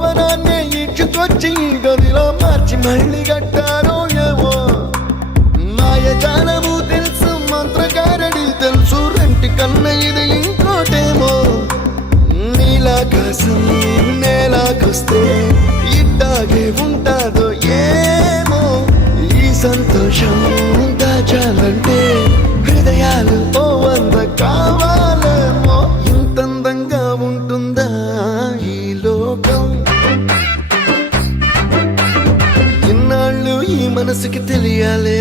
భవనాన్ని ఇచ్చుకొచ్చి గదిలో మార్చి మళ్ళీ కట్టారో ఏమో మాయజాలము తెలుసు మంత్రగారడి తెలుసు రెంటి కన్న ఇది ఇంకోటేమో నీలాకాశం నేలాకొస్తే ఇట్టాగే ఉంటాదో ఏమో ఈ సంతోషం దాచాలంటే హృదయాలు ఓ వంద కావాలేమో ఇంతందంగా ఉంటుందా ఈ లోకం ఇన్నాళ్ళు ఈ మనసుకి తెలియాలే